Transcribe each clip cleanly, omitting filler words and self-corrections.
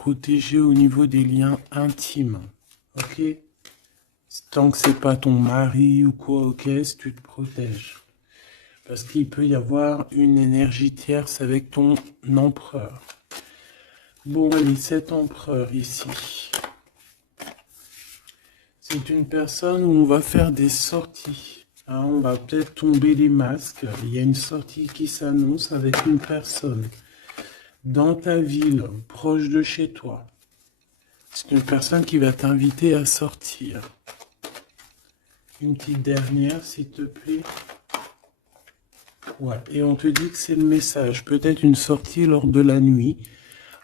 protéger au niveau des liens intimes. Ok? Tant que c'est pas ton mari ou quoi, ok, si tu te protèges. Parce qu'il peut y avoir une énergie tierce avec ton empereur. Bon, allez, cet empereur ici. C'est une personne où on va faire des sorties. Hein, on va peut-être tomber les masques. Il y a une sortie qui s'annonce avec une personne dans ta ville, proche de chez toi. C'est une personne qui va t'inviter à sortir. Une petite dernière, s'il te plaît. Ouais, et on te dit que c'est le message. Peut-être une sortie lors de la nuit.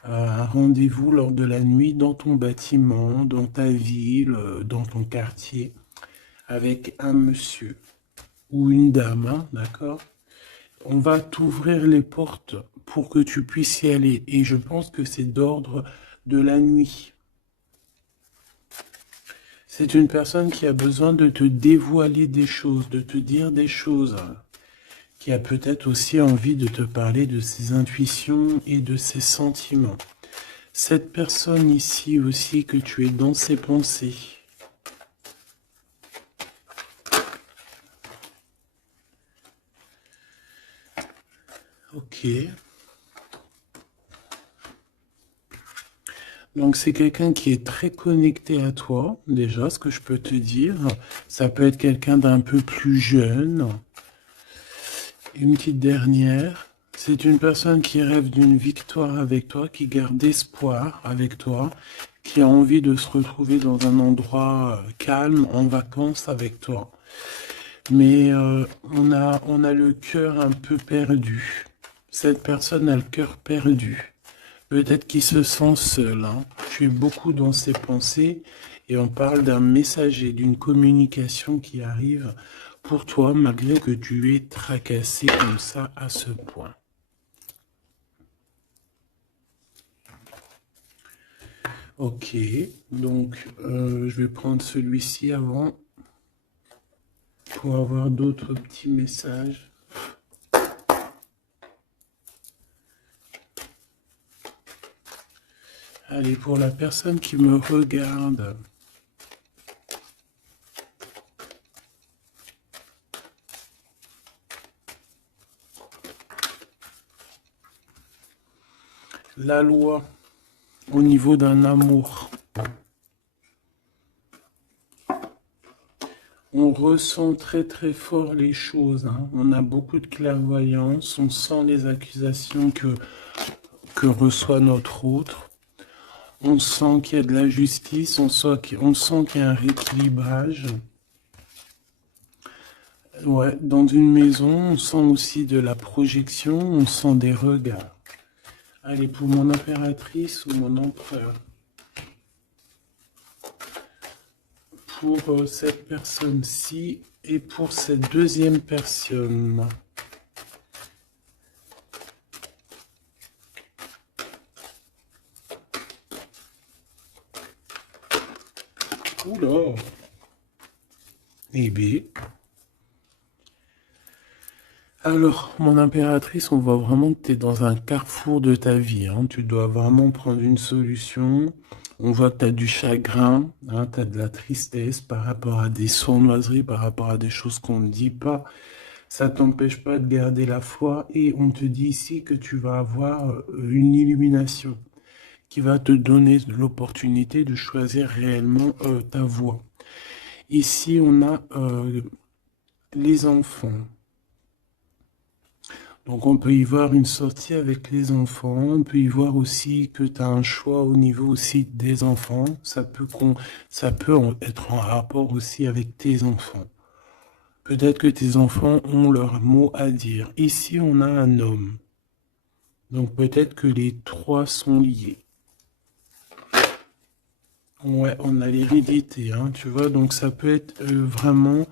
Un rendez-vous lors de la nuit dans ton bâtiment, dans ta ville, dans ton quartier, avec un monsieur ou une dame, hein, d'accord? On va t'ouvrir les portes pour que tu puisses y aller. Et je pense que c'est d'ordre de la nuit. C'est une personne qui a besoin de te dévoiler des choses, de te dire des choses, qui a peut-être aussi envie de te parler de ses intuitions et de ses sentiments. Cette personne ici aussi, que tu es dans ses pensées. Ok. Donc c'est quelqu'un qui est très connecté à toi, déjà, ce que je peux te dire. Ça peut être quelqu'un d'un peu plus jeune. Une petite dernière. C'est une personne qui rêve d'une victoire avec toi, qui garde espoir avec toi, qui a envie de se retrouver dans un endroit calme, en vacances avec toi. Mais on a le cœur un peu perdu. Cette personne a le cœur perdu. Peut-être qu'il se sent seul. Hein. Tu es beaucoup dans ses pensées et on parle d'un messager, d'une communication qui arrive pour toi malgré que tu es tracassé comme ça à ce point. Ok, donc je vais prendre celui-ci avant pour avoir d'autres petits messages. Allez, pour la personne qui me regarde, la loi au niveau d'un amour. On ressent très très fort les choses, hein. On a beaucoup de clairvoyance, on sent les accusations que reçoit notre autre. On sent qu'il y a de la justice, on sent qu'il y a un rééquilibrage. Ouais, dans une maison, on sent aussi de la projection, on sent des regards. Allez, pour mon impératrice ou mon empereur. Pour cette personne-ci et pour cette deuxième personne. Oula! Eh bien. Alors, mon impératrice, on voit vraiment que tu es dans un carrefour de ta vie. Hein. Tu dois vraiment prendre une solution. On voit que tu as du chagrin, hein, tu as de la tristesse par rapport à des sournoiseries, par rapport à des choses qu'on ne dit pas. Ça t'empêche pas de garder la foi et on te dit ici que tu vas avoir une illumination qui va te donner l'opportunité de choisir réellement ta voie. Ici, on a les enfants. Donc on peut y voir une sortie avec les enfants, on peut y voir aussi que tu as un choix au niveau aussi des enfants, ça peut être en rapport aussi avec tes enfants. Peut-être que tes enfants ont leur mot à dire. Ici on a un homme, donc peut-être que les trois sont liés. Ouais, on a l'hérédité, hein, tu vois, donc ça peut être vraiment...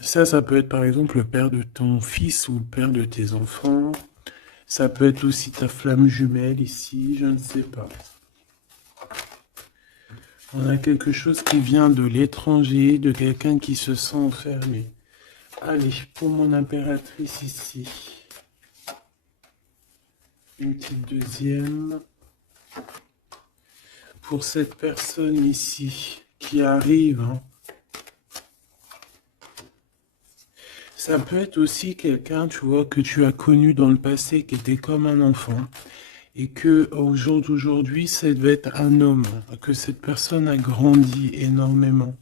Ça peut être par exemple le père de ton fils ou le père de tes enfants. Ça peut être aussi ta flamme jumelle ici, je ne sais pas. On a quelque chose qui vient de l'étranger, de quelqu'un qui se sent enfermé. Allez, pour mon impératrice ici. Une petite deuxième. pour cette personne ici qui arrive, hein. Ça peut être aussi quelqu'un, tu vois, que tu as connu dans le passé, qui était comme un enfant, et que au jour d'aujourd'hui, ça devait être un homme, que cette personne a grandi énormément.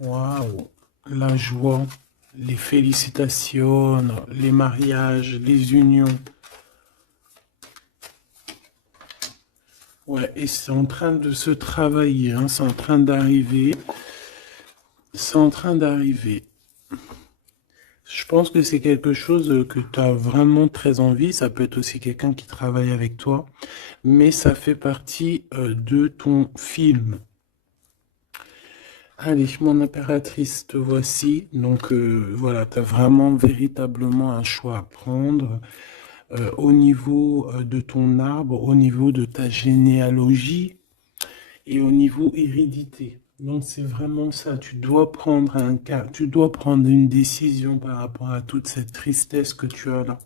Waouh, la joie, les félicitations, les mariages, les unions. Ouais, et c'est en train de se travailler, hein, c'est en train d'arriver. C'est en train d'arriver. Je pense que c'est quelque chose que tu as vraiment très envie. Ça peut être aussi quelqu'un qui travaille avec toi, mais ça fait partie de ton film. Allez, mon impératrice, te voici. Donc voilà, tu as vraiment véritablement un choix à prendre au niveau de ton arbre, au niveau de ta généalogie et au niveau hérédité. Donc c'est vraiment ça, tu dois prendre un cas, tu dois prendre une décision par rapport à toute cette tristesse que tu as là.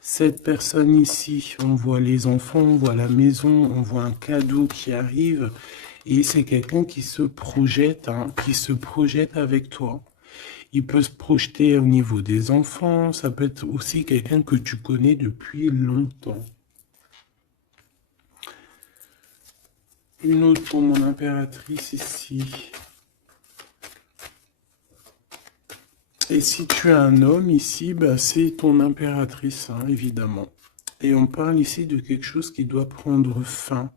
Cette personne ici, on voit les enfants, on voit la maison, on voit un cadeau qui arrive, et c'est quelqu'un qui se projette, hein, qui se projette avec toi. Il peut se projeter au niveau des enfants, ça peut être aussi quelqu'un que tu connais depuis longtemps. Une autre pour mon impératrice ici. Et si tu as un homme ici, bah, c'est ton impératrice, hein, évidemment. Et on parle ici de quelque chose qui doit prendre fin.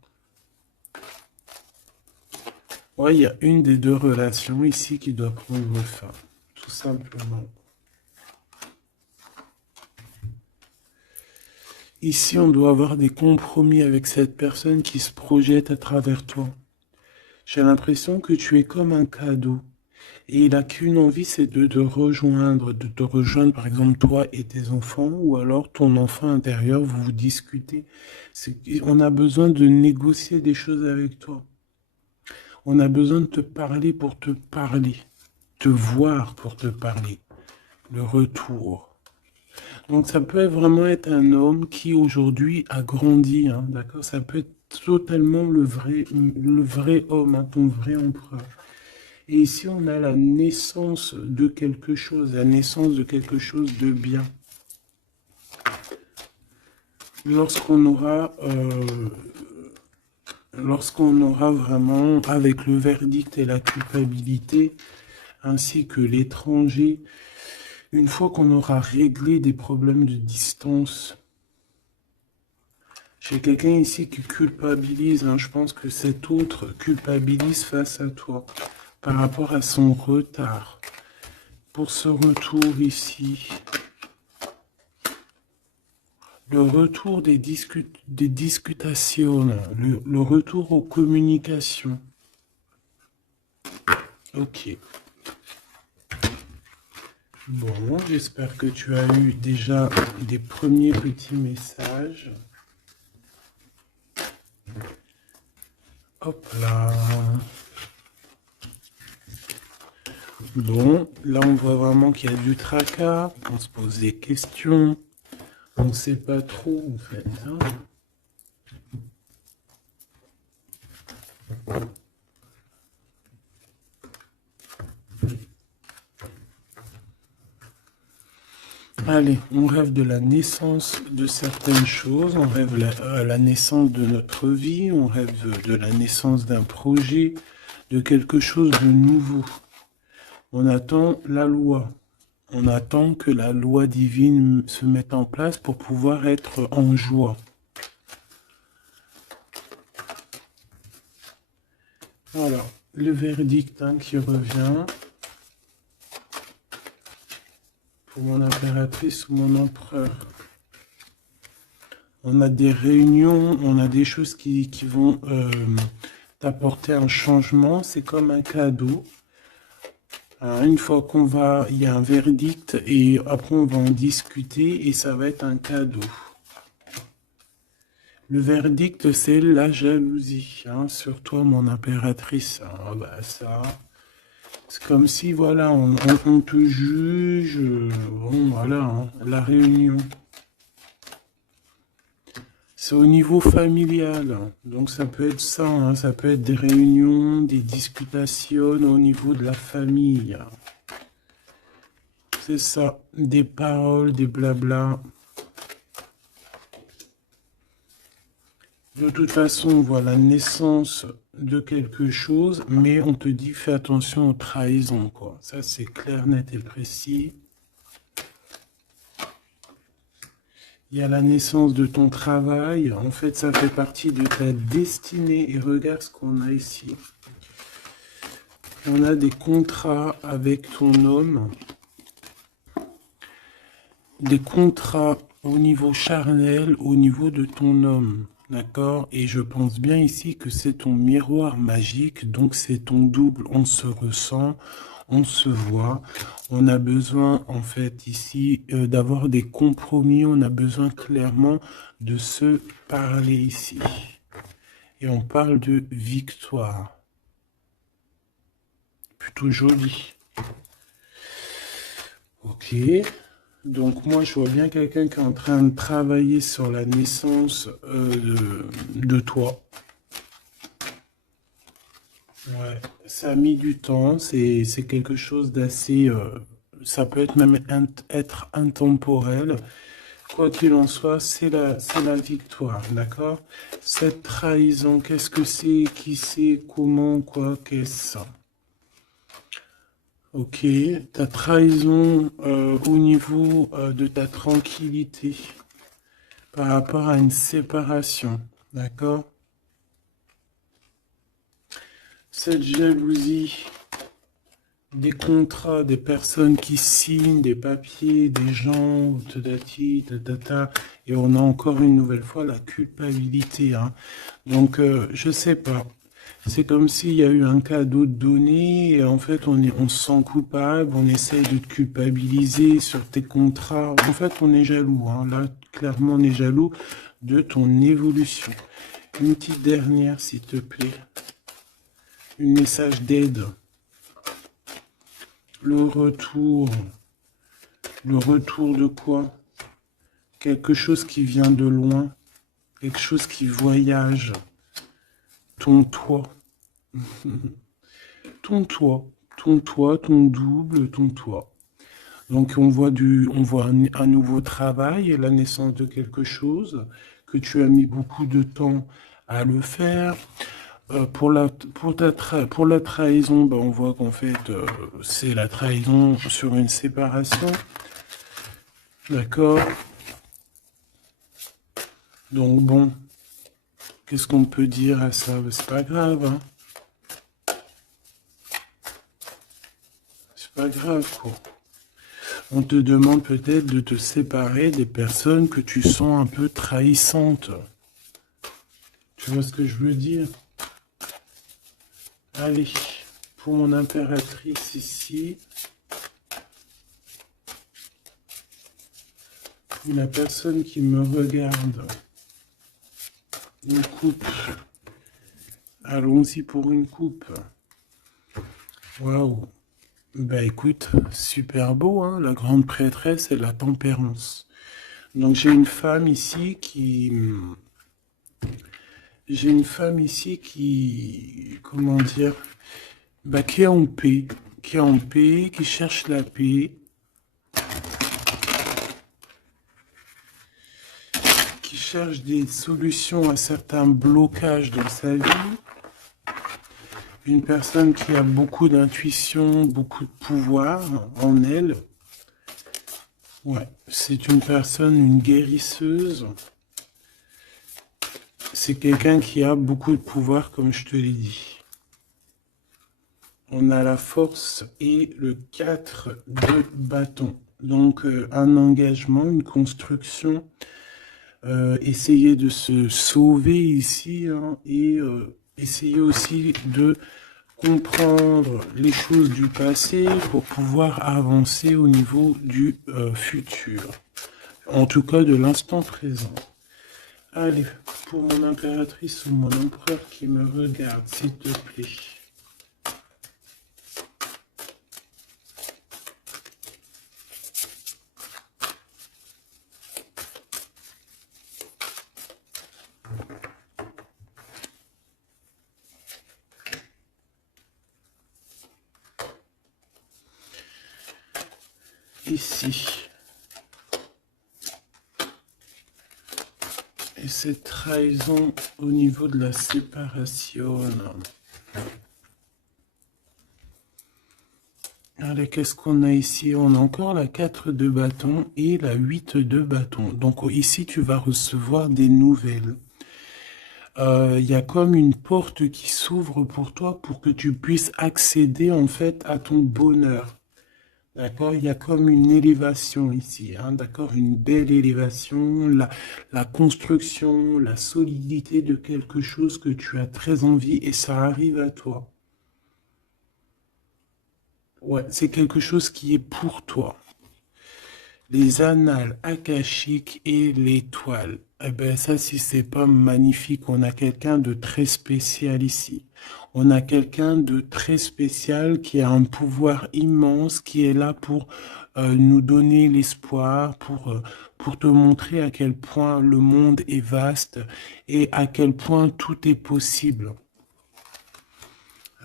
Ouais, il y a une des deux relations ici qui doit prendre fin, tout simplement. Ici, on doit avoir des compromis avec cette personne qui se projette à travers toi. J'ai l'impression que tu es comme un cadeau. Et il n'a qu'une envie, c'est de te rejoindre par exemple toi et tes enfants, ou alors ton enfant intérieur, vous vous discutez. On a besoin de négocier des choses avec toi. On a besoin de te parler pour te parler, te voir pour te parler. Le retour. Donc ça peut vraiment être un homme qui aujourd'hui a grandi, hein, d'accord? Ça peut être totalement le vrai homme, hein, ton vrai empereur. Et ici, on a la naissance de quelque chose, la naissance de quelque chose de bien. Lorsqu'on aura vraiment, avec le verdict et la culpabilité, ainsi que l'étranger, une fois qu'on aura réglé des problèmes de distance, j'ai quelqu'un ici qui culpabilise, hein, je pense que cet autre culpabilise face à toi, par rapport à son retard. Pour ce retour ici, le retour des discutations, le retour aux communications. Ok. Bon, j'espère que tu as eu déjà des premiers petits messages. Hop là. Bon, là on voit vraiment qu'il y a du tracas, on se pose des questions, on ne sait pas trop en fait, hein. Allez, on rêve de la naissance de certaines choses, on rêve la naissance de notre vie, on rêve de la naissance d'un projet, de quelque chose de nouveau. On attend la loi. On attend que la loi divine se mette en place pour pouvoir être en joie. Voilà, le verdict, hein, qui revient. Pour mon impératrice ou mon empereur. On a des réunions, on a des choses qui vont t'apporter un changement. C'est comme un cadeau. Une fois il y a un verdict et après on va en discuter et ça va être un cadeau. Le verdict, c'est la jalousie, hein, sur toi, mon impératrice. Ah, bah ça, c'est comme si, voilà, on te juge. Bon, voilà, hein, la réunion. C'est au niveau familial. Donc ça peut être ça, hein, ça peut être des réunions, des discutations au niveau de la famille. C'est ça, des paroles, des blabla. De toute façon, on voit la naissance de quelque chose, mais on te dit fais attention aux trahisons, quoi. Ça, c'est clair, net et précis. Il y a la naissance de ton travail. En fait, ça fait partie de ta destinée. Et regarde ce qu'on a ici. On a des contrats avec ton homme. Des contrats au niveau charnel, au niveau de ton homme. D'accord? Et je pense bien ici que c'est ton miroir magique. Donc, c'est ton double. On se ressent. On se voit, on a besoin en fait ici d'avoir des compromis, on a besoin clairement de se parler ici. Et on parle de victoire. Plutôt joli. Ok. Donc moi je vois bien quelqu'un qui est en train de travailler sur la naissance de toi. Ouais, ça a mis du temps, c'est quelque chose d'assez... ça peut être même être intemporel. Quoi qu'il en soit, c'est la victoire, d'accord? Cette trahison, qu'est-ce que c'est? Qui c'est? Comment? Quoi? Qu'est-ce? Ok, ta trahison au niveau de ta tranquillité par rapport à une séparation, d'accord? Cette jalousie, des contrats, des personnes qui signent, des papiers, des gens, tatati, tatata, et on a encore une nouvelle fois la culpabilité, hein. Donc, je sais pas. C'est comme s'il y a eu un cadeau donné, et en fait, on se sent coupable, on essaye de te culpabiliser sur tes contrats. En fait, on est jaloux, hein. Là, clairement, on est jaloux de ton évolution. Une petite dernière, s'il te plaît. Un message d'aide. Le retour. Le retour de quoi? Quelque chose qui vient de loin. Quelque chose qui voyage. Ton toit. Ton toit. Ton toit, ton double, ton toit. Donc on voit un nouveau travail, la naissance de quelque chose que tu as mis beaucoup de temps à le faire. Pour la trahison, ben, on voit qu'en fait c'est la trahison sur une séparation. D'accord? Donc bon, qu'est-ce qu'on peut dire à ça? C'est pas grave, hein? C'est pas grave, quoi. On te demande peut-être de te séparer des personnes que tu sens un peu trahissantes. Tu vois ce que je veux dire? Allez, pour mon impératrice ici, la personne qui me regarde, une coupe. Allons-y pour une coupe. Waouh. Bah écoute, super beau, hein, la grande prêtresse et la tempérance. Donc j'ai une femme ici qui... J'ai une femme ici qui... Comment dire? Bah qui est en paix. Qui est en paix, qui cherche la paix. Qui cherche des solutions à certains blocages dans sa vie. Une personne qui a beaucoup d'intuition, beaucoup de pouvoir en elle. Ouais, c'est une personne, une guérisseuse. C'est quelqu'un qui a beaucoup de pouvoir, comme je te l'ai dit. On a la force et le 4 de bâton. Donc, un engagement, une construction. Essayer de se sauver ici, hein, et essayer aussi de comprendre les choses du passé pour pouvoir avancer au niveau du futur. En tout cas, de l'instant présent. Allez, pour mon impératrice ou mon empereur qui me regarde, s'il te plaît. ici. Et cette trahison au niveau de la séparation. Allez, qu'est-ce qu'on a ici? On a encore la 4 de bâton et la 8 de bâton. Donc ici, tu vas recevoir des nouvelles. Il y a comme une porte qui s'ouvre pour toi pour que tu puisses accéder en fait à ton bonheur. D'accord? Il y a comme une élévation ici, hein, d'accord? Une belle élévation, la construction, la solidité de quelque chose que tu as très envie et ça arrive à toi. Ouais, c'est quelque chose qui est pour toi. Les annales akashiques et l'étoile. Eh ben ça, si c'est pas magnifique, on a quelqu'un de très spécial ici. On a quelqu'un de très spécial qui a un pouvoir immense, qui est là pour nous donner l'espoir, pour te montrer à quel point le monde est vaste et à quel point tout est possible.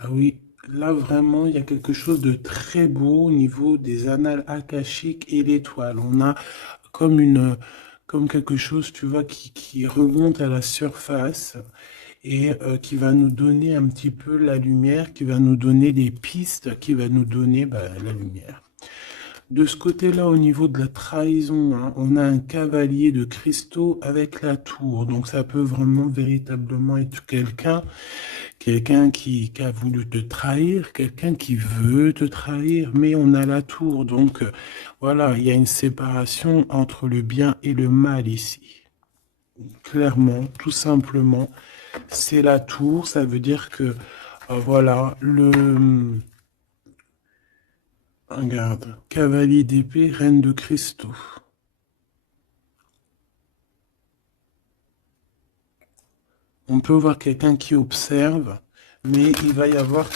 Ah oui, là vraiment, il y a quelque chose de très beau au niveau des annales akashiques et l'étoile. On a comme quelque chose, tu vois, qui remonte à la surface et qui va nous donner un petit peu la lumière, qui va nous donner des pistes, qui va nous donner la lumière. De ce côté-là, au niveau de la trahison, hein, on a un cavalier de cristaux avec la tour. Donc ça peut vraiment véritablement être quelqu'un qui a voulu te trahir, quelqu'un qui veut te trahir, mais on a la tour. Donc voilà, il y a une séparation entre le bien et le mal ici. Clairement, tout simplement, c'est la tour. Ça veut dire que, voilà, regarde, cavalier d'épée, reine de cristaux. On peut voir quelqu'un qui observe, mais il va y avoir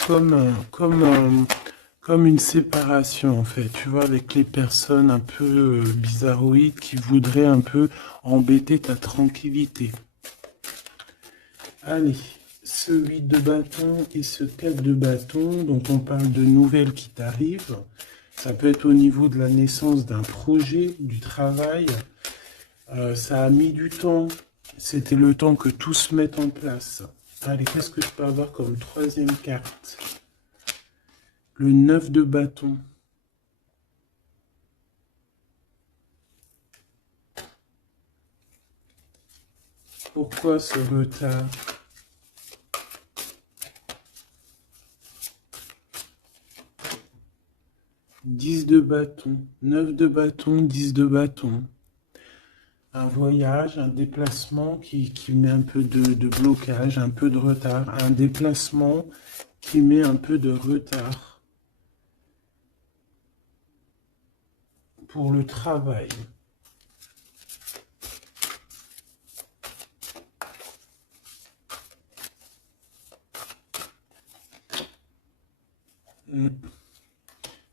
comme une séparation, en fait, tu vois, avec les personnes un peu bizarroïdes qui voudraient un peu embêter ta tranquillité. Allez, ce 8 de bâton et ce 4 de bâton, donc on parle de nouvelles qui t'arrivent. Ça peut être au niveau de la naissance d'un projet, du travail. Ça a mis du temps. C'était le temps que tout se mette en place. Allez, qu'est-ce que je peux avoir comme troisième carte? Le 9 de bâton. Pourquoi ce retard? 10 de bâton, 9 de bâton, 10 de bâton. Un voyage, un déplacement qui met un peu de blocage, un peu de retard. Un déplacement qui met un peu de retard pour le travail.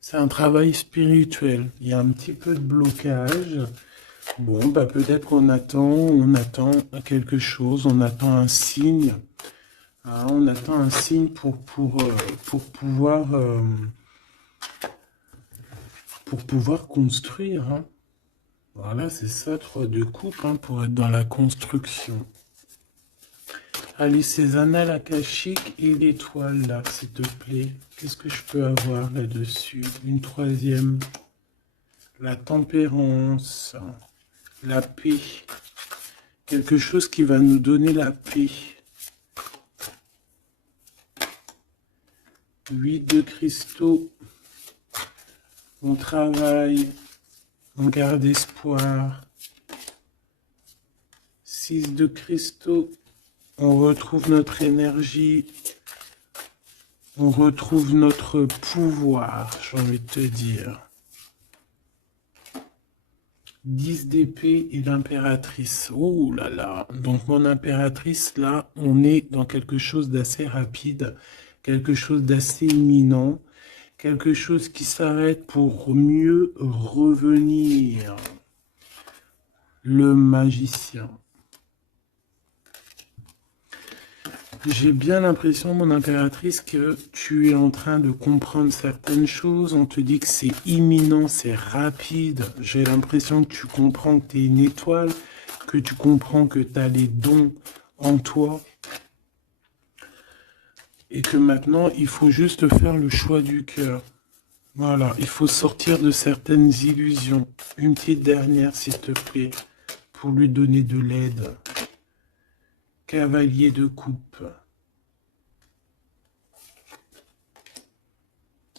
C'est un travail spirituel. Il y a un petit peu de blocage. Bon, peut-être qu'on on attend quelque chose, on attend un signe. Hein, on attend un signe pour pouvoir construire. Hein. Voilà, c'est ça, 3 de coupe, hein, pour être dans la construction. Allez, ces annales akashiques et l'étoile, là, s'il te plaît. Qu'est-ce que je peux avoir là-dessus? Une troisième. La tempérance. La paix. Quelque chose qui va nous donner la paix. 8 de cristaux. On travaille. On garde espoir. 6 de cristaux. On retrouve notre énergie. On retrouve notre pouvoir, j'ai envie de te dire. 10 d'épée et l'impératrice. Oh là là. Donc mon impératrice, là, on est dans quelque chose d'assez rapide, quelque chose d'assez imminent, quelque chose qui s'arrête pour mieux revenir. Le magicien. J'ai bien l'impression, mon impératrice, que tu es en train de comprendre certaines choses. On te dit que c'est imminent, c'est rapide. J'ai l'impression que tu comprends que tu es une étoile, que tu comprends que tu as les dons en toi. Et que maintenant, il faut juste faire le choix du cœur. Voilà, il faut sortir de certaines illusions. Une petite dernière, s'il te plaît, pour lui donner de l'aide. Cavalier de coupe.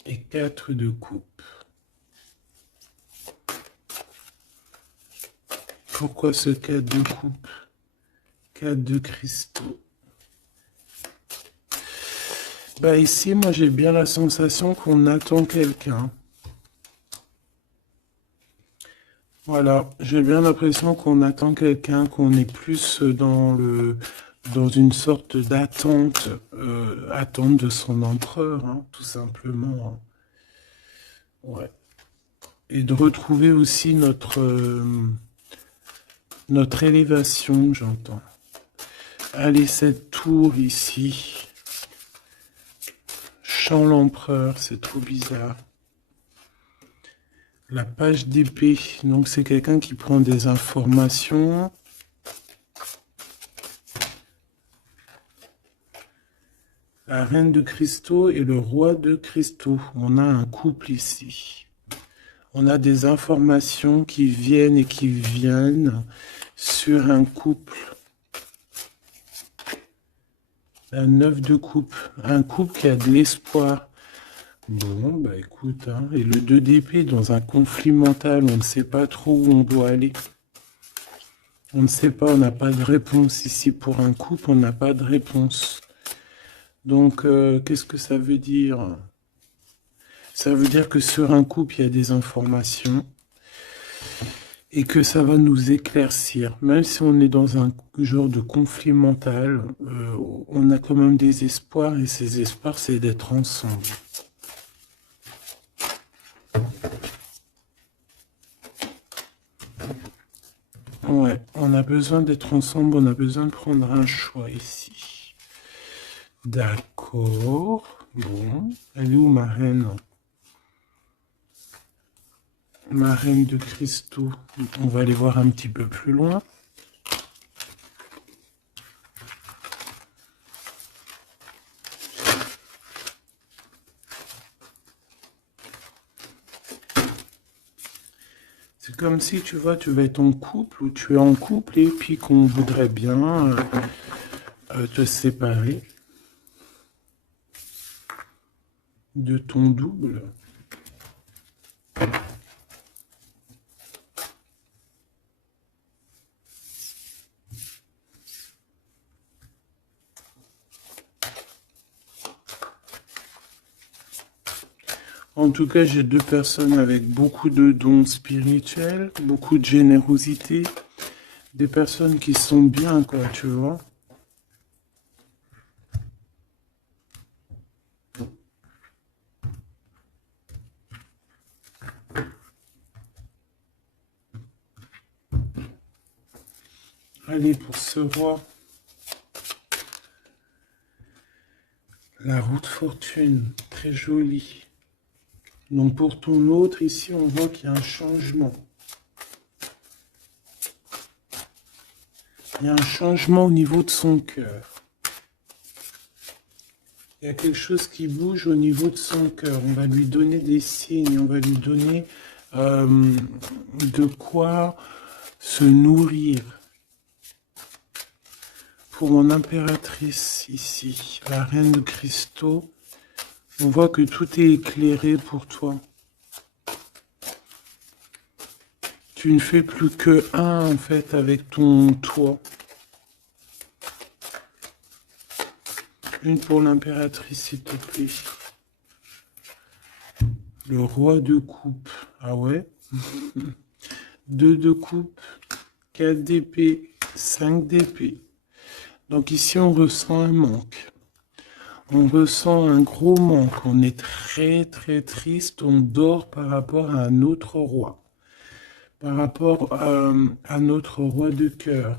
Et 4 de coupe. Pourquoi ce 4 de coupe? 4 de cristaux. Bah ici, moi j'ai bien la sensation qu'on attend quelqu'un. Voilà, j'ai bien l'impression qu'on attend quelqu'un, qu'on est plus dans une sorte d'attente, attente de son empereur, hein, tout simplement. Hein. Ouais. Et de retrouver aussi notre élévation, j'entends. Allez, cette tour ici. Chant l'empereur, c'est trop bizarre. La page d'épée, donc c'est quelqu'un qui prend des informations. La reine de cristaux et le roi de cristaux. On a un couple ici. On a des informations qui viennent et qui viennent sur un couple. Un 9 de coupe. Un couple qui a de l'espoir. Bon, bah écoute, hein. Et le 2 d'épée dans un conflit mental, on ne sait pas trop où on doit aller. On ne sait pas, on n'a pas de réponse ici. Pour un couple, on n'a pas de réponse. Donc, qu'est-ce que ça veut dire? Ça veut dire que sur un couple, il y a des informations et que ça va nous éclaircir. Même si on est dans un genre de conflit mental, on a quand même des espoirs et ces espoirs, c'est d'être ensemble. Ouais, on a besoin d'être ensemble, on a besoin de prendre un choix ici. D'accord. Bon, elle est où ma reine? Ma reine de cristaux. On va aller voir un petit peu plus loin. C'est comme si, tu vois, tu vas être en couple ou tu es en couple et puis qu'on voudrait bien te séparer de ton double. En tout cas, j'ai deux personnes avec beaucoup de dons spirituels, beaucoup de générosité, des personnes qui sont bien, quoi, tu vois. Allez, pour ce roi, la route fortune, très jolie. Donc pour ton autre, ici, on voit qu'il y a un changement. Il y a un changement au niveau de son cœur. Il y a quelque chose qui bouge au niveau de son cœur. On va lui donner des signes, on va lui donner de quoi se nourrir. Pour mon impératrice ici, la reine de cristaux, on voit que tout est éclairé pour toi. Tu ne fais plus que un en fait avec ton toit. Une pour l'impératrice, s'il te plaît. Le roi de coupe. Ah ouais. 2 de coupe, 4 d'épée, 5 d'épée. Donc ici, on ressent un manque. On ressent un gros manque. On est très, très triste. On dort par rapport à un autre roi. Par rapport à notre roi de cœur.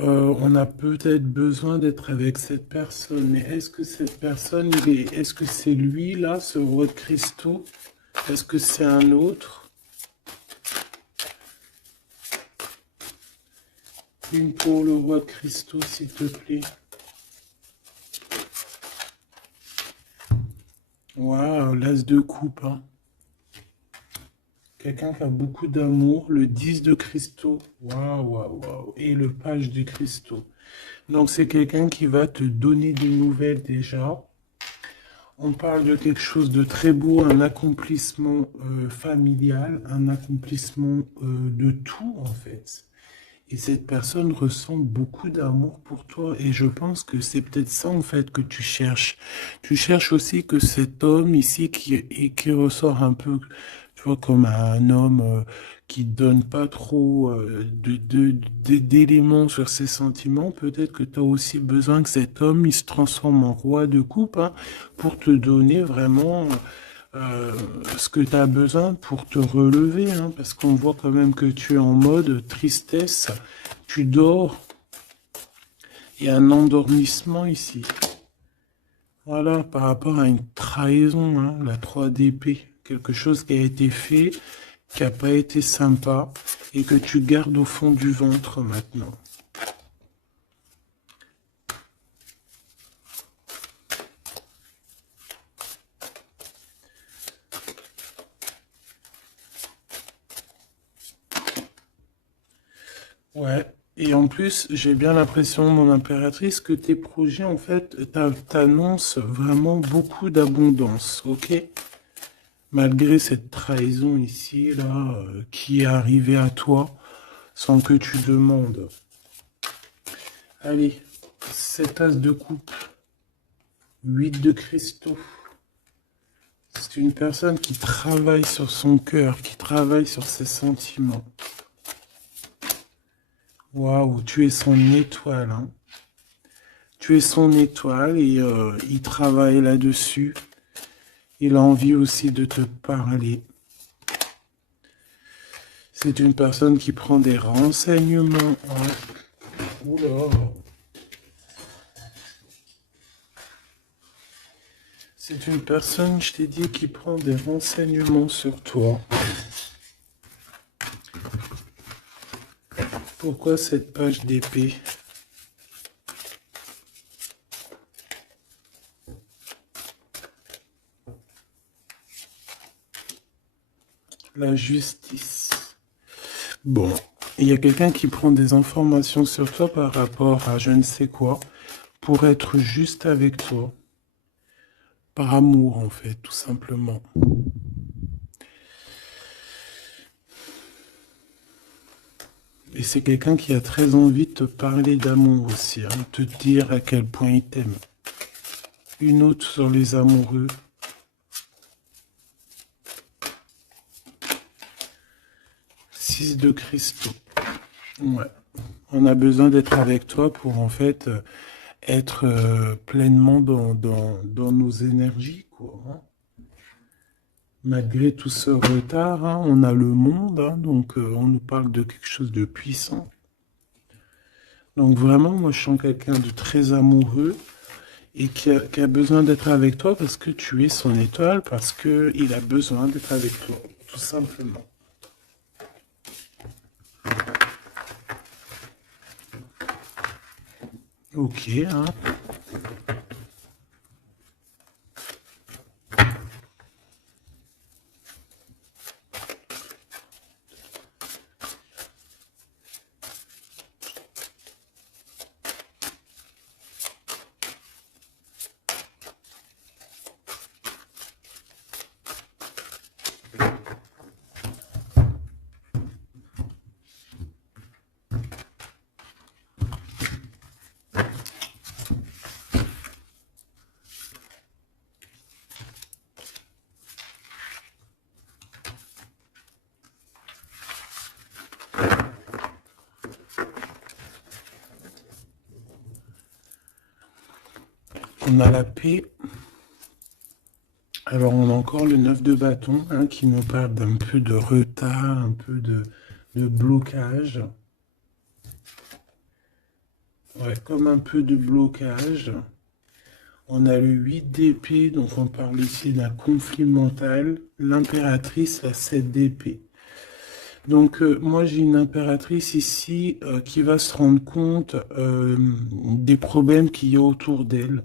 On a peut-être besoin d'être avec cette personne, mais est-ce que cette personne, est-ce que c'est lui là, ce roi de cristaux? Est-ce que c'est un autre? Une pour le roi de cristaux, s'il te plaît. Waouh, l'as de coupe, hein. Quelqu'un qui a beaucoup d'amour, le 10 de cristaux. Waouh, waouh, waouh. Et le page de cristaux. Donc c'est quelqu'un qui va te donner des nouvelles déjà. On parle de quelque chose de très beau, un accomplissement familial, un accomplissement de tout en fait. Et cette personne ressent beaucoup d'amour pour toi. Et je pense que c'est peut-être ça en fait que tu cherches. Tu cherches aussi que cet homme ici qui ressort un peu, tu vois, comme un homme qui donne pas trop d'éléments sur ses sentiments. Peut-être que tu as aussi besoin que cet homme il se transforme en roi de coupe, hein, pour te donner vraiment euh, ce que tu as besoin pour te relever, hein, parce qu'on voit quand même que tu es en mode tristesse, tu dors, il y a un endormissement ici. Voilà, par rapport à une trahison, hein, la 3 d'épée, quelque chose qui a été fait, qui n'a pas été sympa, et que tu gardes au fond du ventre maintenant. Ouais. Et en plus, j'ai bien l'impression, mon impératrice, que tes projets, en fait, t'annoncent vraiment beaucoup d'abondance, ok? Malgré cette trahison ici, là, qui est arrivée à toi, sans que tu demandes. Allez, 7 as de coupe, 8 de cristaux. C'est une personne qui travaille sur son cœur, qui travaille sur ses sentiments. Waouh, tu es son étoile, hein. Tu es son étoile et il travaille là-dessus. Il a envie aussi de te parler. C'est une personne qui prend des renseignements. Ouais. Oula. C'est une personne, je t'ai dit, qui prend des renseignements sur toi. Pourquoi cette page d'épée? La justice. Bon, il y a quelqu'un qui prend des informations sur toi par rapport à je ne sais quoi, pour être juste avec toi. Par amour, en fait, tout simplement. Et c'est quelqu'un qui a très envie de te parler d'amour aussi, hein, te dire à quel point il t'aime. Une autre sur les amoureux. 6 de cristaux. Ouais. On a besoin d'être avec toi pour en fait être pleinement dans nos énergies, quoi, hein. Malgré tout ce retard, hein, on a le monde, hein, donc on nous parle de quelque chose de puissant. Donc vraiment, moi je sens quelqu'un de très amoureux et qui a besoin d'être avec toi parce que tu es son étoile, parce qu'il a besoin d'être avec toi, tout simplement. Ok, hein. On a la paix. Alors on a encore le 9 de bâton, hein, qui nous parle d'un peu de retard, un peu de blocage. Ouais, comme un peu de blocage. On a le 8 d'épée, donc on parle ici d'un conflit mental. L'impératrice, la 7 d'épée. Donc moi j'ai une impératrice ici qui va se rendre compte des problèmes qu'il y a autour d'elle.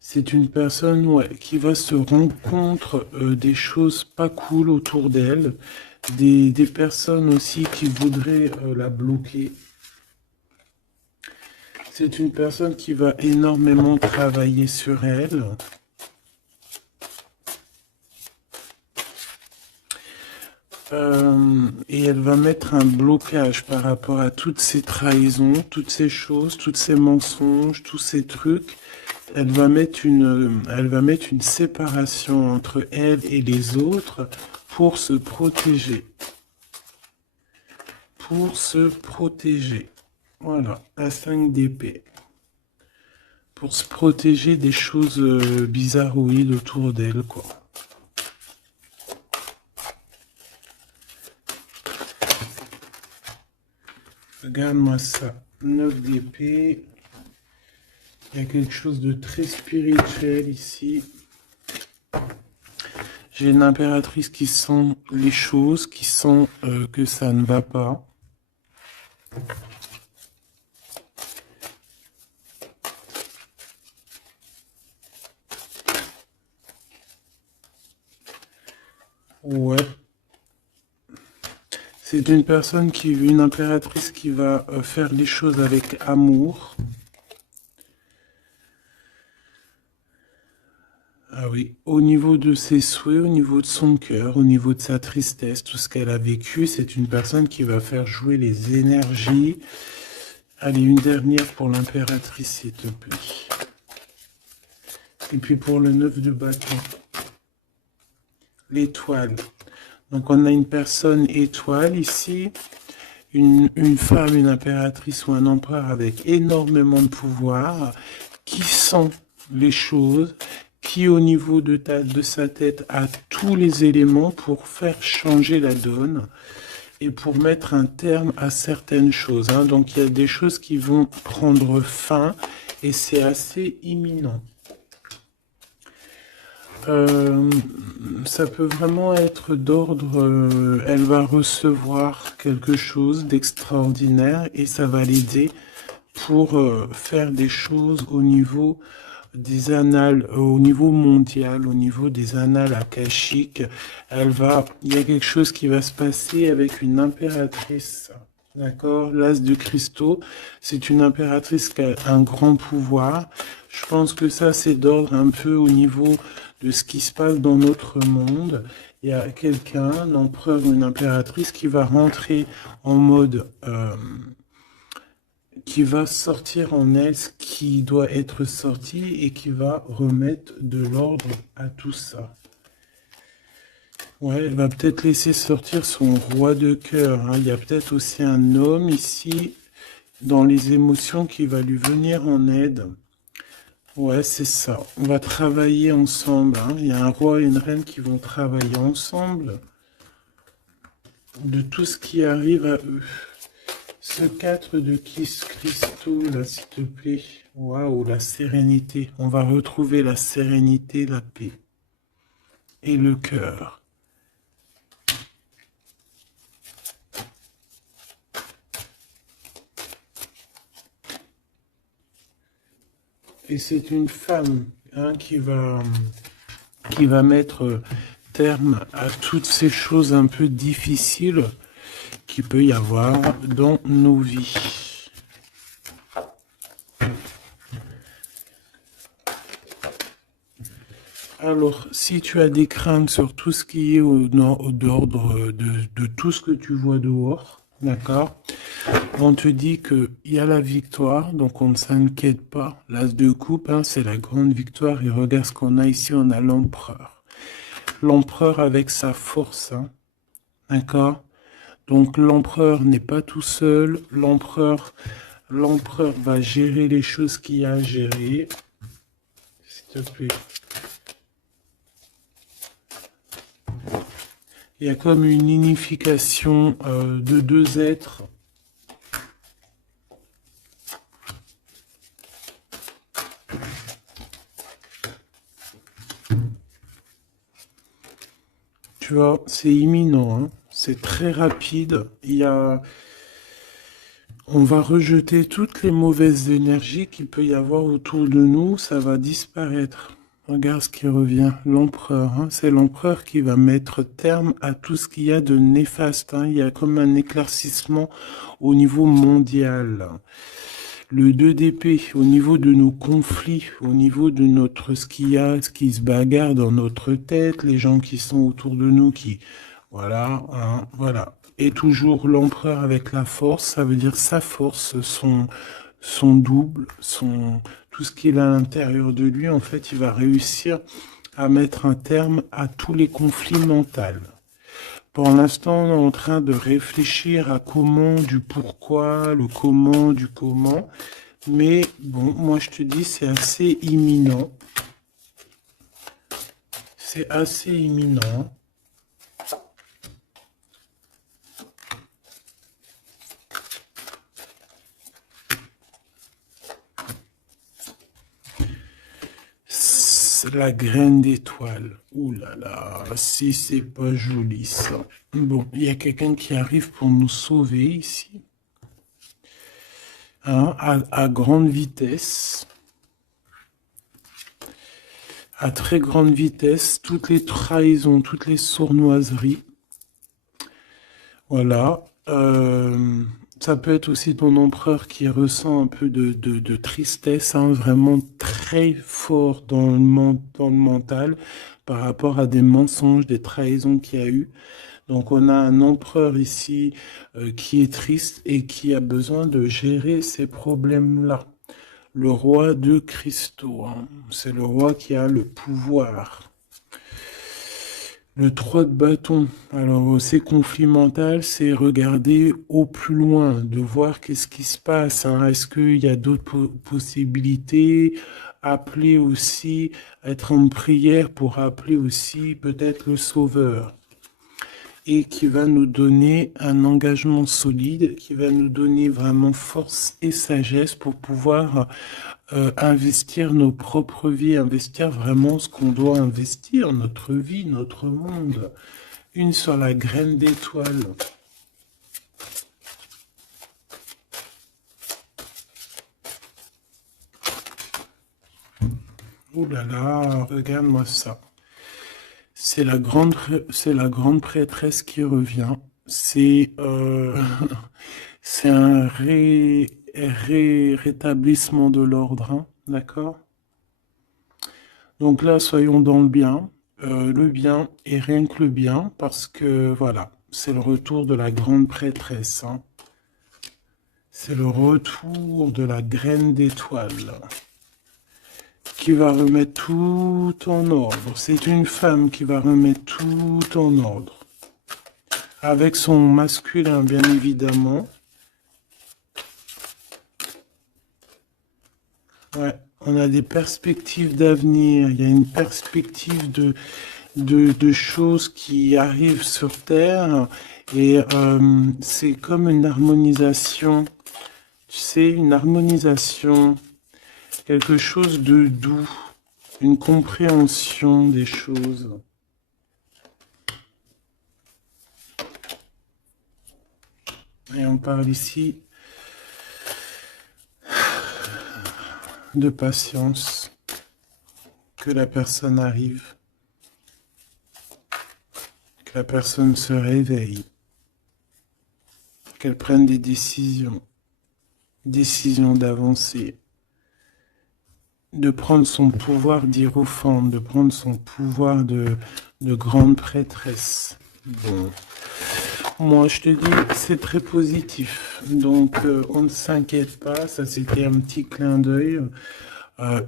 C'est une personne qui va se rendre compte des choses pas cool autour d'elle, des personnes aussi qui voudraient la bloquer. C'est une personne qui va énormément travailler sur elle. Et elle va mettre un blocage par rapport à toutes ces trahisons, toutes ces choses, tous ces mensonges, tous ces trucs. Elle va mettre une séparation entre elle et les autres pour se protéger. Pour se protéger. Voilà, la 5 d'épée. Pour se protéger des choses bizarroïdes autour d'elle, quoi. Regarde-moi ça. 9 d'épée. Il y a quelque chose de très spirituel ici. J'ai une impératrice qui sent les choses, qui sent que ça ne va pas. Ouais. C'est une impératrice qui va faire les choses avec amour. Ah oui, au niveau de ses souhaits, au niveau de son cœur, au niveau de sa tristesse, tout ce qu'elle a vécu, c'est une personne qui va faire jouer les énergies. Allez, une dernière pour l'impératrice, s'il te plaît. Et puis pour le 9 de bâton, l'étoile. Donc on a une personne étoile ici, une femme, une impératrice ou un empereur avec énormément de pouvoir, qui sent les choses, qui au niveau de sa tête a tous les éléments pour faire changer la donne et pour mettre un terme à certaines choses. Hein. Donc il y a des choses qui vont prendre fin et c'est assez imminent. Ça peut vraiment être d'ordre, elle va recevoir quelque chose d'extraordinaire et ça va l'aider pour faire des choses au niveau des annales, au niveau mondial, au niveau des annales akashiques. Il y a quelque chose qui va se passer avec une impératrice. D'accord, l'as de cristaux, c'est une impératrice qui a un grand pouvoir. Je pense que ça, c'est d'ordre un peu au niveau de ce qui se passe dans notre monde. Il y a quelqu'un, un empereur ou une impératrice, qui va rentrer en mode, qui va sortir en elle ce qui doit être sorti et qui va remettre de l'ordre à tout ça. Ouais, elle va peut-être laisser sortir son roi de cœur. Hein. Il y a peut-être aussi un homme ici, dans les émotions, qui va lui venir en aide. Ouais, c'est ça. On va travailler ensemble. Hein. Il y a un roi et une reine qui vont travailler ensemble de tout ce qui arrive à eux. Ce 4 de cristaux, là, s'il te plaît. Waouh, la sérénité. On va retrouver la sérénité, la paix et le cœur. Et c'est une femme hein, qui va mettre terme à toutes ces choses un peu difficiles qu'il peut y avoir dans nos vies. Alors, si tu as des craintes sur tout ce qui est d'ordre de tout ce que tu vois dehors, d'accord, on te dit qu'il y a la victoire, donc on ne s'inquiète pas. L'as de coupe, hein, c'est la grande victoire. Et regarde ce qu'on a ici, on a l'empereur. L'empereur avec sa force, hein, d'accord. Donc l'empereur n'est pas tout seul. L'empereur va gérer les choses qu'il y a à gérer. S'il te plaît. Il y a comme une unification de deux êtres. tu vois, c'est imminent, hein. C'est très rapide. On va rejeter toutes les mauvaises énergies qu'il peut y avoir autour de nous. Ça va disparaître. Regarde ce qui revient. L'empereur, hein. C'est l'empereur qui va mettre terme à tout ce qu'il y a de néfaste, hein. Il y a comme un éclaircissement au niveau mondial. Le 2 d'épée, au niveau de nos conflits, au niveau de ce qu'il y a, ce qui se bagarre dans notre tête, les gens qui sont autour de nous, voilà, hein, voilà. Et toujours l'empereur avec la force, ça veut dire sa force, son double, tout ce qu'il a à l'intérieur de lui, en fait, il va réussir à mettre un terme à tous les conflits mentaux. Pour l'instant, on est en train de réfléchir à comment, du pourquoi, le comment, du comment. Mais bon, moi je te dis, c'est assez imminent. C'est assez imminent. La graine d'étoile. Ouh là là, si c'est pas joli ça. Bon, il y a quelqu'un qui arrive pour nous sauver ici. Hein, à grande vitesse. À très grande vitesse, toutes les trahisons, toutes les sournoiseries. Voilà. Ça peut être aussi ton empereur qui ressent un peu de tristesse, hein, vraiment très fort dans le mental par rapport à des mensonges, des trahisons qu'il y a eu. Donc on a un empereur ici qui est triste et qui a besoin de gérer ces problèmes-là. Le roi de cristaux, hein, c'est le roi qui a le pouvoir. Le 3 de bâton, alors ces conflits mentaux, c'est regarder au plus loin, de voir qu'est-ce qui se passe, hein. Est-ce qu'il y a d'autres possibilités, appeler aussi, être en prière pour appeler aussi peut-être le Sauveur, et qui va nous donner un engagement solide, qui va nous donner vraiment force et sagesse pour pouvoir investir nos propres vies, investir vraiment ce qu'on doit investir, notre vie, notre monde. Une sur la graine d'étoile. Ouh là là, regarde-moi ça. C'est la grande prêtresse qui revient. C'est c'est un rétablissement de l'ordre, hein, d'accord? Donc là, soyons dans le bien et rien que le bien, parce que voilà, c'est le retour de la grande prêtresse, hein. C'est le retour de la graine d'étoile qui va remettre tout en ordre. C'est une femme qui va remettre tout en ordre. Avec son masculin, bien évidemment. Ouais, on a des perspectives d'avenir. Il y a une perspective de choses qui arrivent sur Terre. Et c'est comme une harmonisation. Tu sais, une harmonisation. Quelque chose de doux. Une compréhension des choses. Et on parle ici de patience, que la personne arrive, que la personne se réveille, qu'elle prenne des décisions d'avancer, de prendre son pouvoir d'hiérophante, de prendre son pouvoir de grande prêtresse. Bon. Moi, je te dis, c'est très positif. Donc, on ne s'inquiète pas. Ça, c'était un petit clin d'œil.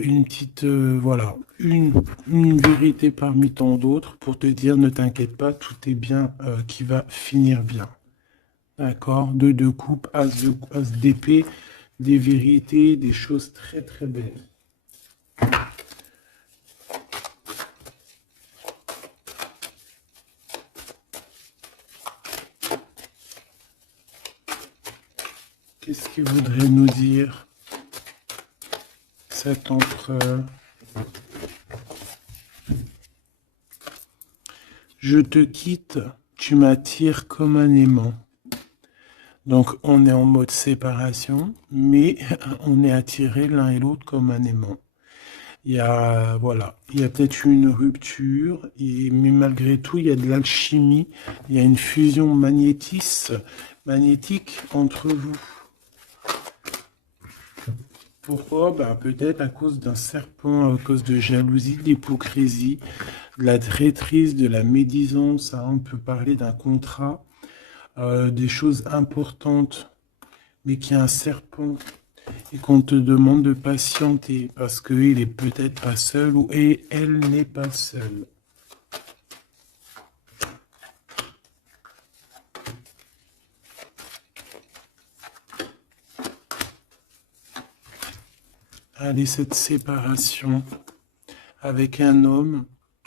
Une petite, voilà, une vérité parmi tant d'autres pour te dire, ne t'inquiète pas, tout est bien qui va finir bien. D'accord? Deux de coupe, as d'épée, des vérités, des choses très très belles. Qu'est-ce qu'il voudrait nous dire, cet empereur? Je te quitte, tu m'attires comme un aimant. Donc, on est en mode séparation, mais on est attirés l'un et l'autre comme un aimant. Il y a, voilà, il y a peut-être eu une rupture, mais malgré tout, il y a de l'alchimie, il y a une fusion magnétique entre vous. Pourquoi? Ben, peut-être à cause d'un serpent, à cause de jalousie, de l'hypocrisie, de la traîtrise, de la médisance. Hein. On peut parler d'un contrat, des choses importantes, mais qu'il y a un serpent et qu'on te demande de patienter parce qu'il est peut-être pas seul ou et elle n'est pas seule. Allez, cette séparation avec un homme,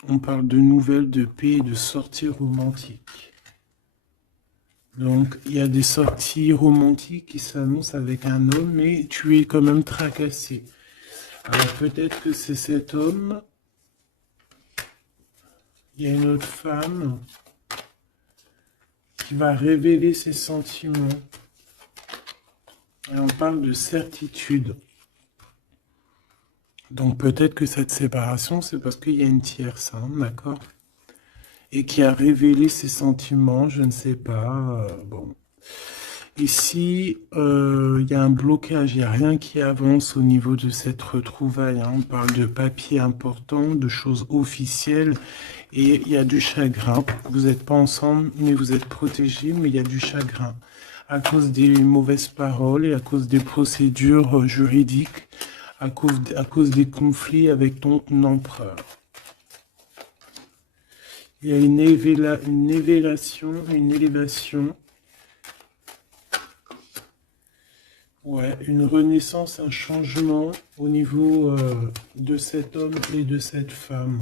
on parle de nouvelles, de paix et de sorties romantiques. Donc, il y a des sorties romantiques qui s'annoncent avec un homme, mais tu es quand même tracassé. Alors, peut-être que c'est cet homme. Il y a une autre femme qui va révéler ses sentiments. Et on parle de certitude. Donc peut-être que cette séparation, c'est parce qu'il y a une tierce, hein, d'accord? Et qui a révélé ses sentiments, je ne sais pas. Bon. Ici, il y a un blocage, il n'y a rien qui avance au niveau de cette retrouvaille. Hein. On parle de papiers importants, de choses officielles, et il y a du chagrin. Vous n'êtes pas ensemble, mais vous êtes protégés, mais il y a du chagrin. À cause des mauvaises paroles et à cause des procédures juridiques, à cause des conflits avec ton empereur. Il y a une élévation. Ouais, une renaissance, un changement au niveau de cet homme et de cette femme.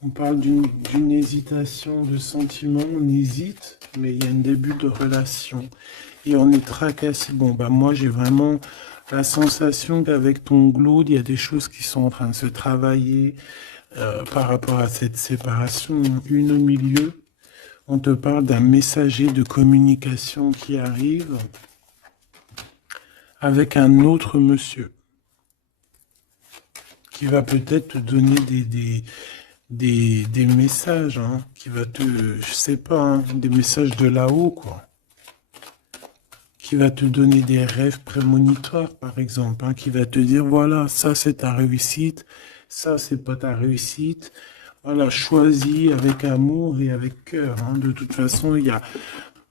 On parle d'une hésitation de sentiment, on hésite, mais il y a un début de relation. Et on est tracassé. Bon, bah moi j'ai vraiment la sensation qu'avec ton Glaude, il y a des choses qui sont en train de se travailler par rapport à cette séparation. Une au milieu, on te parle d'un messager de communication qui arrive avec un autre monsieur qui va peut-être te donner des messages, hein, qui va te, je sais pas, hein, des messages de là-haut, quoi. Qui va te donner des rêves prémonitoires, par exemple, hein, qui va te dire, voilà, ça c'est ta réussite, ça c'est pas ta réussite. Voilà, choisis avec amour et avec cœur. Hein. De toute façon, il y a,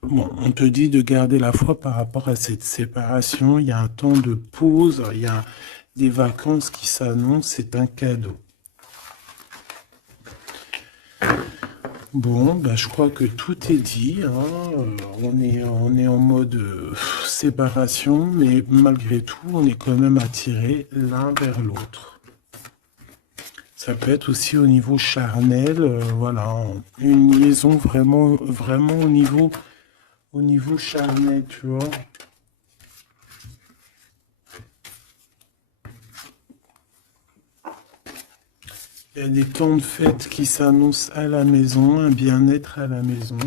bon, on te dit de garder la foi par rapport à cette séparation. Il y a un temps de pause, il y a des vacances qui s'annoncent, c'est un cadeau. Bon, bah, je crois que tout est dit. Hein. On est en mode séparation, mais malgré tout, on est quand même attirés l'un vers l'autre. Ça peut être aussi au niveau charnel, voilà, une liaison vraiment, vraiment au niveau charnel, tu vois. Il y a des temps de fête qui s'annoncent à la maison, un bien-être à la maison.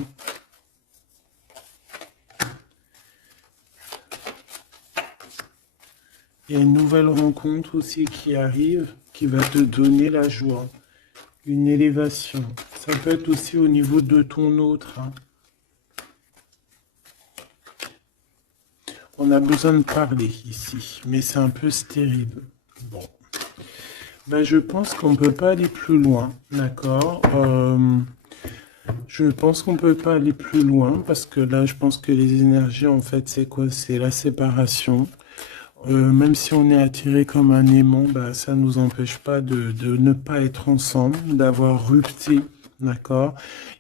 Il y a une nouvelle rencontre aussi qui arrive, qui va te donner la joie, une élévation. Ça peut être aussi au niveau de ton autre. Hein. On a besoin de parler ici, mais c'est un peu stérile. Bon. Ben, je pense qu'on ne peut pas aller plus loin, d'accord? Je pense qu'on ne peut pas aller plus loin parce que là, je pense que les énergies, en fait, c'est quoi? C'est la séparation. Même si on est attiré comme un aimant, bah, ça ne nous empêche pas de ne pas être ensemble, d'avoir rupté, d'accord?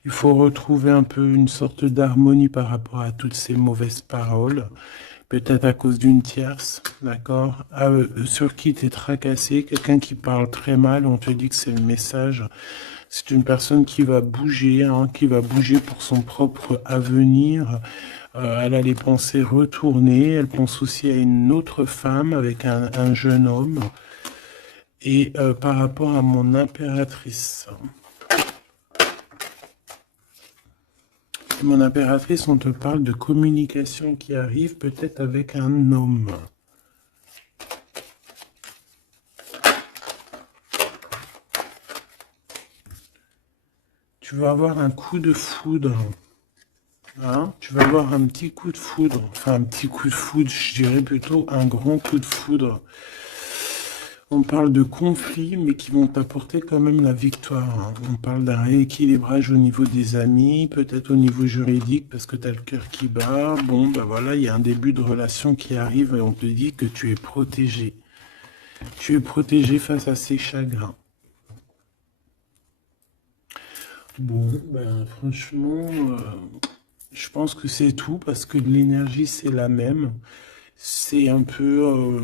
Il faut retrouver un peu une sorte d'harmonie par rapport à toutes ces mauvaises paroles. Peut-être à cause d'une tierce, d'accord? Sur qui tu es tracassé, quelqu'un qui parle très mal, on te dit que c'est le message. C'est une personne qui va bouger, hein, qui va bouger pour son propre avenir. Elle a les pensées retournées, elle pense aussi à une autre femme avec un jeune homme. Et par rapport à mon impératrice, Mon impératrice, on te parle de communication qui arrive peut-être avec un homme. Tu vas avoir un coup de foudre. Hein, tu vas avoir un petit coup de foudre. Enfin, un petit coup de foudre, je dirais plutôt un grand coup de foudre. On parle de conflits, mais qui vont t'apporter quand même la victoire. Hein. On parle d'un rééquilibrage au niveau des amis, peut-être au niveau juridique, parce que tu as le cœur qui bat. Bon, ben voilà, il y a un début de relation qui arrive et on te dit que tu es protégé. Tu es protégé face à ces chagrins. Bon, ben franchement, je pense que c'est tout, parce que l'énergie, c'est la même. C'est un peu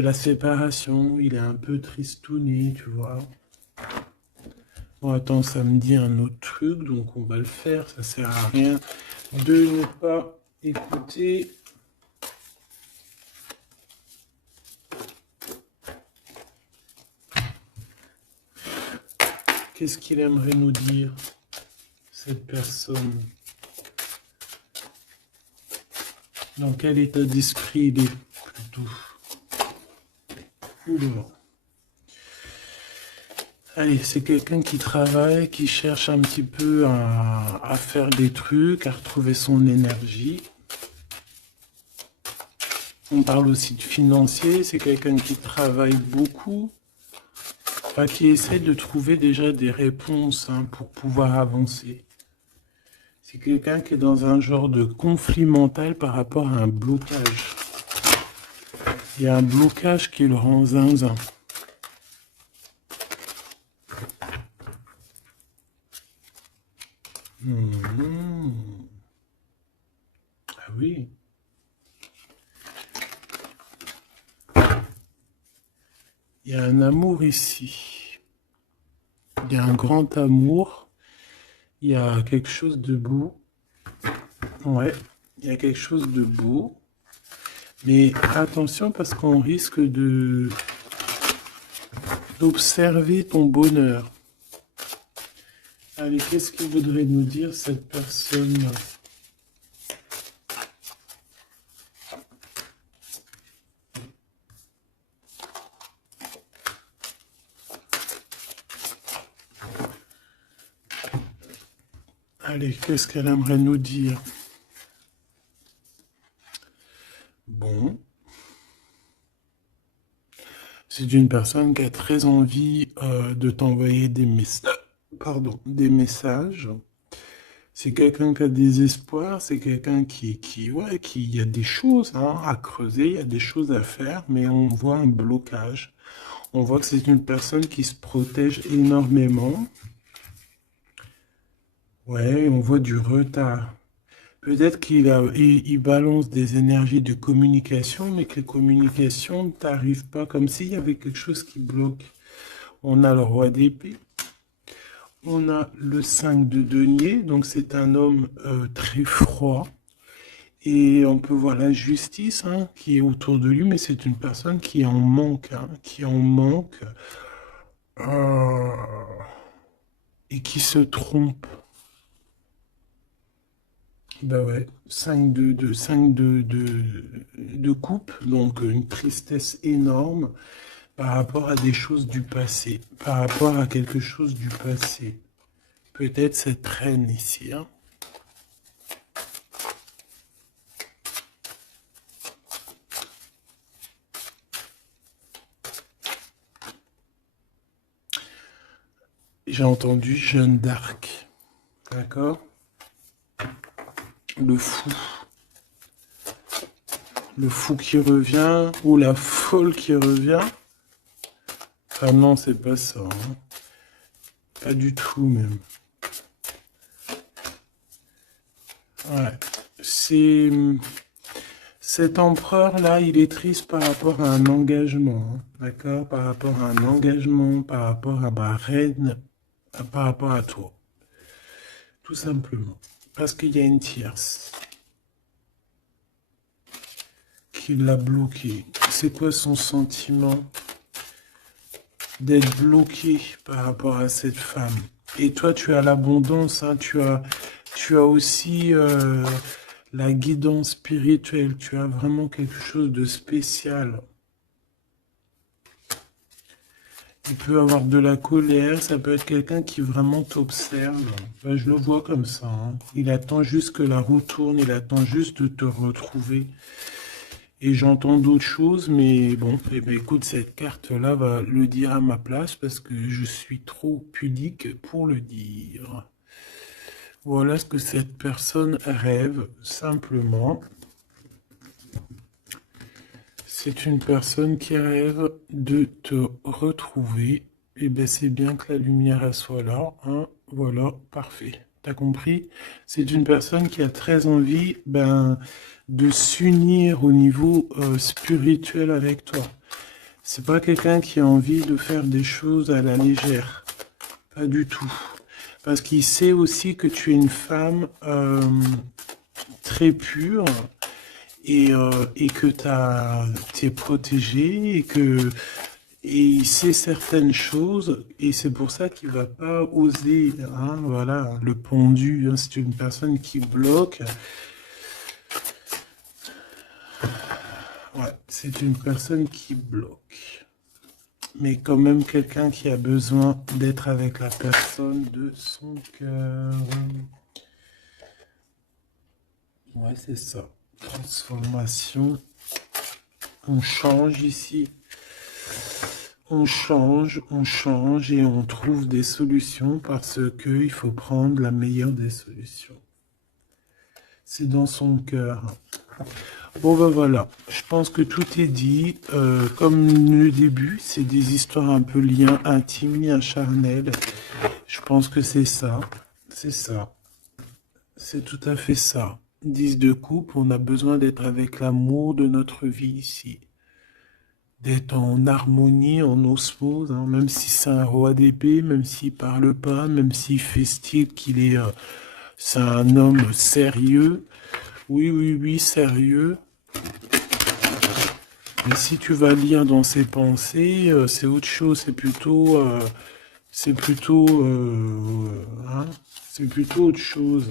la séparation. Il est un peu tristouné, tu vois. Bon, attends, ça me dit un autre truc, donc on va le faire. Ça sert à rien de ne pas écouter. Qu'est-ce qu'il aimerait nous dire, cette personne? Dans quel état d'esprit il est, plutôt? Oula. Allez, c'est quelqu'un qui travaille, qui cherche un petit peu à faire des trucs, à retrouver son énergie. On parle aussi de financier, c'est quelqu'un qui travaille beaucoup, enfin, qui essaie de trouver déjà des réponses hein, pour pouvoir avancer. C'est quelqu'un qui est dans un genre de conflit mental par rapport à un blocage. Il y a un blocage qui le rend zinzin. Ah oui. Il y a un amour ici. Il y a un grand amour. Il y a quelque chose de beau. Ouais, il y a quelque chose de beau. Mais attention parce qu'on risque d'observer ton bonheur. Allez, qu'est-ce qu'il voudrait nous dire cette personne? Allez, qu'est-ce qu'elle aimerait nous dire? Bon. C'est une personne qui a très envie de t'envoyer des messages. Pardon, des messages. C'est quelqu'un qui a des espoirs, c'est quelqu'un ouais, il y a des choses hein, à creuser, il y a des choses à faire, mais on voit un blocage. On voit que c'est une personne qui se protège énormément. Ouais, on voit du retard. Peut-être il balance des énergies de communication, mais que les communications ne t'arrivent pas, comme s'il y avait quelque chose qui bloque. On a le roi d'épée. On a le 5 de denier, donc c'est un homme très froid. Et on peut voir la justice hein, qui est autour de lui, mais c'est une personne qui en manque, hein, qui en manque euh, et qui se trompe. Bah ouais, 5 de coupe, donc une tristesse énorme par rapport à des choses du passé, par rapport à quelque chose du passé. Peut-être cette reine ici, hein. J'ai entendu Jeanne d'Arc, d'accord? Le fou. Le fou qui revient, ou la folle qui revient. Ah non, c'est pas ça. Hein. Pas du tout, même. Ouais. C'est... Cet empereur-là, il est triste par rapport à un engagement. Hein, d'accord? Par rapport à un engagement, par rapport à ma reine, par rapport à toi. Tout simplement. Parce qu'il y a une tierce qui l'a bloqué. C'est quoi son sentiment d'être bloqué par rapport à cette femme? Et toi, tu as l'abondance, hein, tu as Tu as aussi la guidance spirituelle. Tu as vraiment quelque chose de spécial. Il peut avoir de la colère, ça peut être quelqu'un qui vraiment t'observe. Ben, je le vois comme ça, hein. Il attend juste que la roue tourne, il attend juste de te retrouver. Et j'entends d'autres choses, mais bon, eh ben, écoute, cette carte-là va le dire à ma place parce que je suis trop pudique pour le dire. Voilà ce que cette personne rêve, simplement. C'est une personne qui rêve de te retrouver. Et ben c'est bien que la lumière elle soit là, hein. Voilà, parfait. T'as compris? C'est une personne qui a très envie de s'unir au niveau spirituel avec toi. C'est pas quelqu'un qui a envie de faire des choses à la légère. Pas du tout. Parce qu'il sait aussi que tu es une femme très pure et que t'es protégé et il sait certaines choses et c'est pour ça qu'il va pas oser, hein, voilà, le pendu, hein, c'est une personne qui bloque. Ouais, c'est une personne qui bloque. Mais quand même quelqu'un qui a besoin d'être avec la personne de son cœur. Ouais, c'est ça. Transformation. On change ici. On change et on trouve des solutions parce que il faut prendre la meilleure des solutions. C'est dans son cœur. Bon ben voilà, je pense que tout est dit. Comme le début, c'est des histoires un peu liens intimes, liens charnels. Je pense que c'est ça. C'est ça. C'est tout à fait ça. 10 de coupe, on a besoin d'être avec l'amour de notre vie ici. D'être en harmonie, en osmose, hein, même si c'est un roi d'épée, même s'il parle pas, même s'il fait style qu'il est... c'est un homme sérieux. Oui, oui, oui, sérieux. Mais si tu vas lire dans ses pensées, c'est autre chose, c'est plutôt, hein, c'est plutôt autre chose.